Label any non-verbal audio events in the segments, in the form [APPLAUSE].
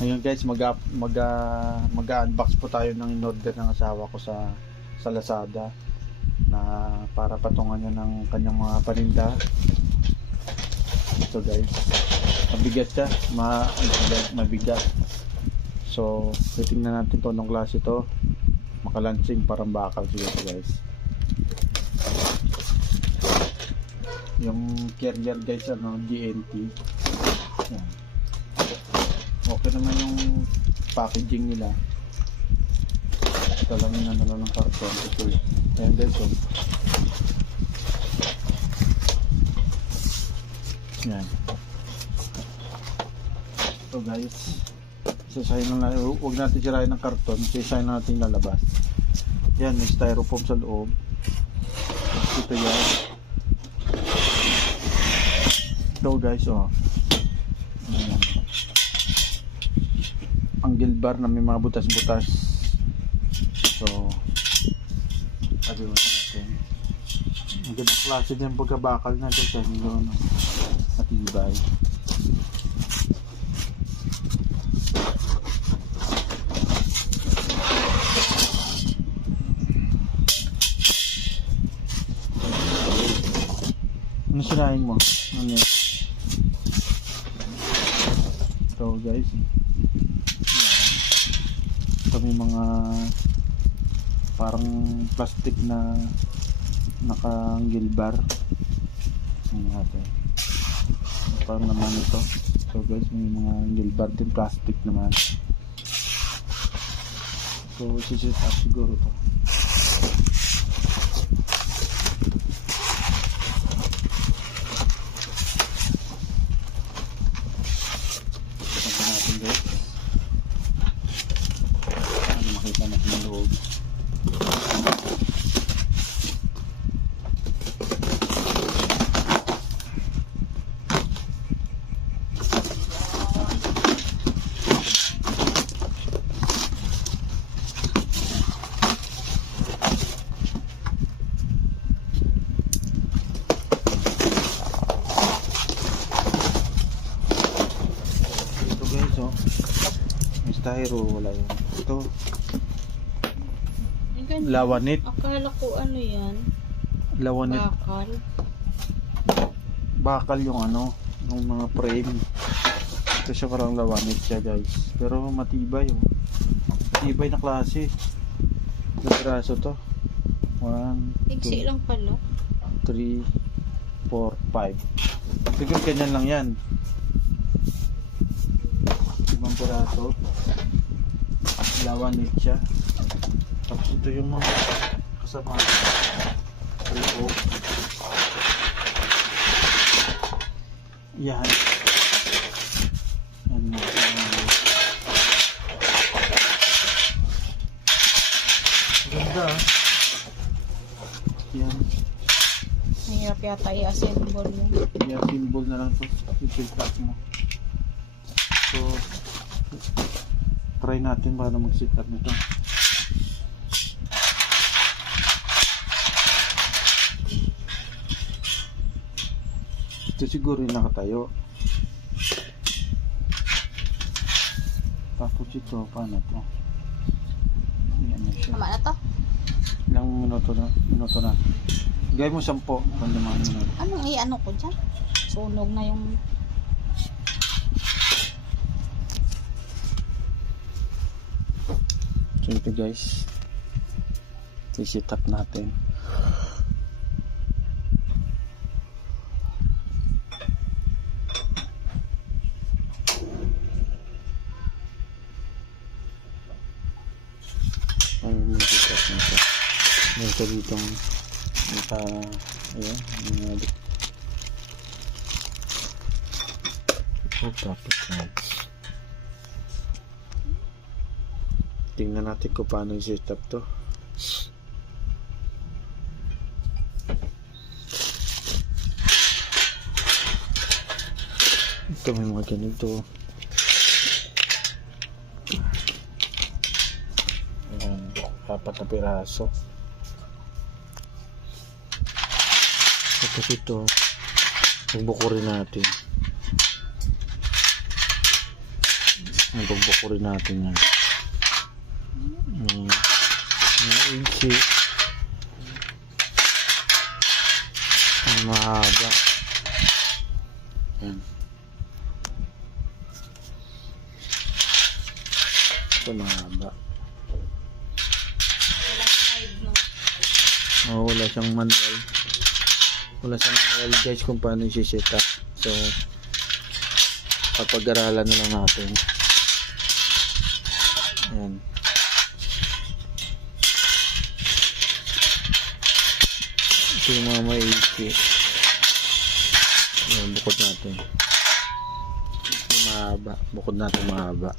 Ngayon guys, mag mag mag-unbox po tayo ng in-order ng asawa ko sa sa Lazada na para patungan niya ng kanyang mga paninda. Ito guys. Mabigat siya, ma mabigat. So, titingnan natin to anong klase to. Makalansing parang bakal siguro guys. Yung carrier guys ano, GNT. Yan okay naman yung packaging nila. Ito lang yung ano ng karton. Ito yun ayan guys oh. yan ito guys isasahin lang. Natin huwag natin sirain ng karton. Isasahin lang natin lalabas. Yan may styrofoam sa loob. Ito yan. Ito guys oh ang gilbar na may mga butas-butas so sabihin natin ang gandang klase din pagkabakal na kasi hindi ko ano matibay ano sinaing mo? ano yun? ito guys may mga parang plastic na naka-gilbar ano natin. Parang naman ito. So guys may mga gilbar din plastic naman. So sisit up siguro to Ito natin guys ano makita natin yung loob ito guys oh styro wala yun. Ito. Lawanit. Akala ko ano yan? lawanit. Bakal. bakal yung ano yung mga frame. Ito siya parang lawanit siya guys. Pero matibay oh. Matibay na klase. Ilang piraso to? 1, Iksi 2, lang pala. 3 4, 5 siguro ganyan lang yan limang piraso. Lawanit siya tapos ito yung mga kasama. Ito. Yan. Yan mo ganda ah. Yan. Mahirap yata i-assemble yan symbol na lang to. I-filter mo so try natin paano mag-sit up nito ito siguro yung nakatayo. Tapos ito paano to? Yan na siya. Tama na to? ilang minuto na minuto na. Gawin mo sampo kung naman minuto Anong i-ano ko dyan? Sunog na yung... Ito guys. I-sit up natin. Ay, may sit nito. Meron ka ditong naka, ayan, mga Oh, tapos guys. Tingnan natin kung paano i-set up to. Ito may mga ganito. Ayan, apat na piraso. Tapos ito, bubukuri natin. Pagbukurin natin yan. Iksi. Ang mahaba. Yan. Ito mahaba. Oh, wala siyang manual. Wala siyang manual guys kung paano i-set up. So, papag-aralan na lang natin. Ayan. Ito yung mga maiki. Ayan, bukod natin. Yung mahaba. Bukod natin mahaba.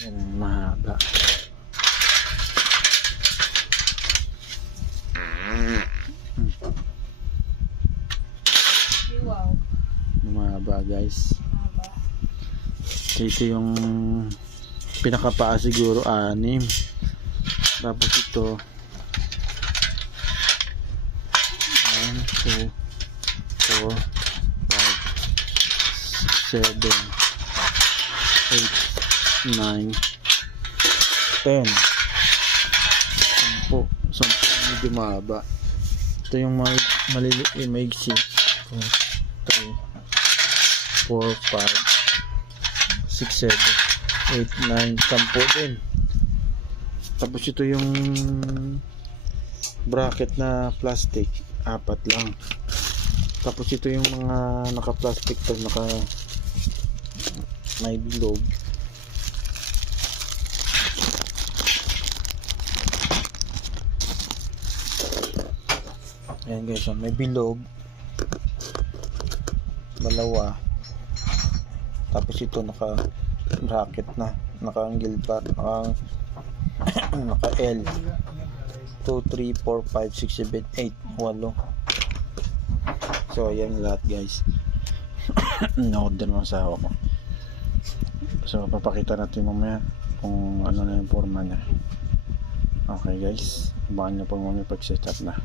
Ayan, mahaba. Ay, wow. Mahaba guys. Ito yung pinakapaa siguro anim. Tapos ito 1, 2, 4, 5, 6, 7, 8, 9, 10. Sampo. Sampo yung medyo mahaba. Ito yung may, malili, eh, maigsi. 2, 3, 4, 5, 6, 7, 8, 9, 10 din. Tapos ito yung bracket na plastic, apat lang. Tapos ito yung mga naka-plastic to, naka may bilog. Ayan guys, oh, may bilog. Dalawa. Tapos ito naka bracket na, naka-angle bar, naka [COUGHS] naka L 2, 3, 4, 5, 6, 7, 8 walo. So ayan lahat guys. [COUGHS] Na-order mo sa ko so papakita natin mamaya kung ano na yung forma niya. Okay guys. Abangan nyo pag mamaya pag set up na